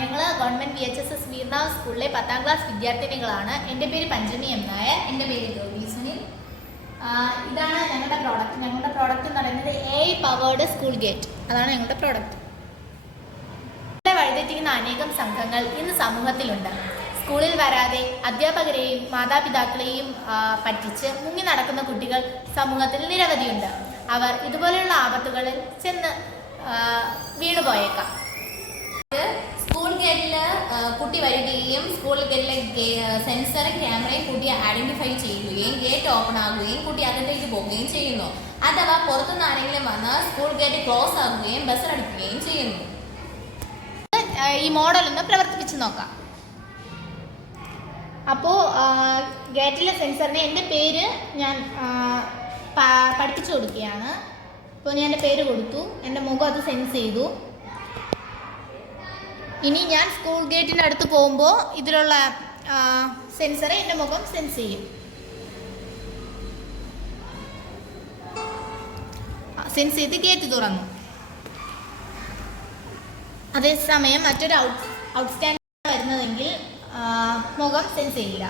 ഞങ്ങൾ government VHSS വീർനാവ് സ്കൂളിലെ 10ാം class വിദ്യാർത്ഥിനികളാണ്. എൻ്റെ പേര് പഞ്ചമി എം നായർ. എൻ്റെ പേര് ഗൗരി സുനിൽ. ഇതാണ് ഞങ്ങളുടെ പ്രോഡക്റ്റ്. ഞങ്ങളുടെ പ്രോഡക്റ്റ് എന്ന് പറയുന്നത് AI പവേർഡ് സ്കൂൾ ഗേറ്റ്. അതാണ് ഞങ്ങളുടെ പ്രോഡക്റ്റ്. വഴിതെറ്റിക്കുന്ന അനേകം സംഘങ്ങൾ ഇന്ന് സമൂഹത്തിലുണ്ട്. സ്കൂളിൽ വരാതെ അധ്യാപകരെയും മാതാപിതാക്കളെയും പറ്റിച്ച് മുങ്ങി നടക്കുന്ന കുട്ടികൾ സമൂഹത്തിൽ നിരവധിയുണ്ട്. അവർ ഇതുപോലെയുള്ള ആപത്തുകളിൽ ചെന്ന് വീണുപോയേക്കാം. സ്കൂൾ ഗേറ്റിൽ കുട്ടി വരികയും സ്കൂൾ ഗേറ്റിലെ സെൻസറും ക്യാമറയും കുട്ടിയെ ഐഡന്റിഫൈ ചെയ്യുകയും ഗേറ്റ് ഓപ്പൺ ആകുകയും കുട്ടി അകത്തേക്ക് പോവുകയും ചെയ്യുന്നു. അഥവാ പുറത്തുനിന്ന് ആരെങ്കിലും വന്ന് സ്കൂൾ ഗേറ്റ് ക്ലോസ് ആകുകയും ബസർ അടിക്കുകയും ചെയ്യുന്നു. ഈ മോഡൽ ഒന്ന് പ്രവർത്തിപ്പിച്ച് നോക്കാം. അപ്പോൾ ഗേറ്റിലെ സെൻസറിനെ എൻ്റെ പേര് ഞാൻ പഠിപ്പിച്ചു കൊടുക്കുകയാണ്. അപ്പോൾ ഞാൻ എൻ്റെ പേര് കൊടുത്തു, എൻ്റെ മുഖം അത് സെൻസ് ചെയ്തു. ഇനി ഞാൻ സ്കൂൾ ഗേറ്റിൻ്റെ അടുത്ത് പോകുമ്പോൾ ഇതിലുള്ള സെൻസറെ എൻ്റെ മുഖം സെൻസ് ചെയ്യും. സെൻസ് ചെയ്ത് ഗേറ്റ് തുറന്നു. അതേസമയം മറ്റൊരു ഔട്ട്സ്റ്റാൻഡ് വരുന്നതെങ്കിൽ മുഖം സെൻസ് ചെയ്യില്ല.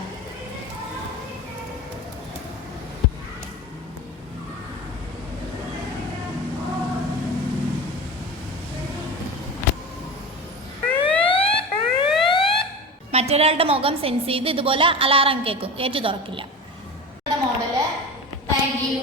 മറ്റൊരാളുടെ മുഖം സെൻസ് ചെയ്ത് ഇതുപോലെ അലാറം കേൾക്കും, ഗേറ്റ് തുറക്കില്ല. മോഡല്. Thank you.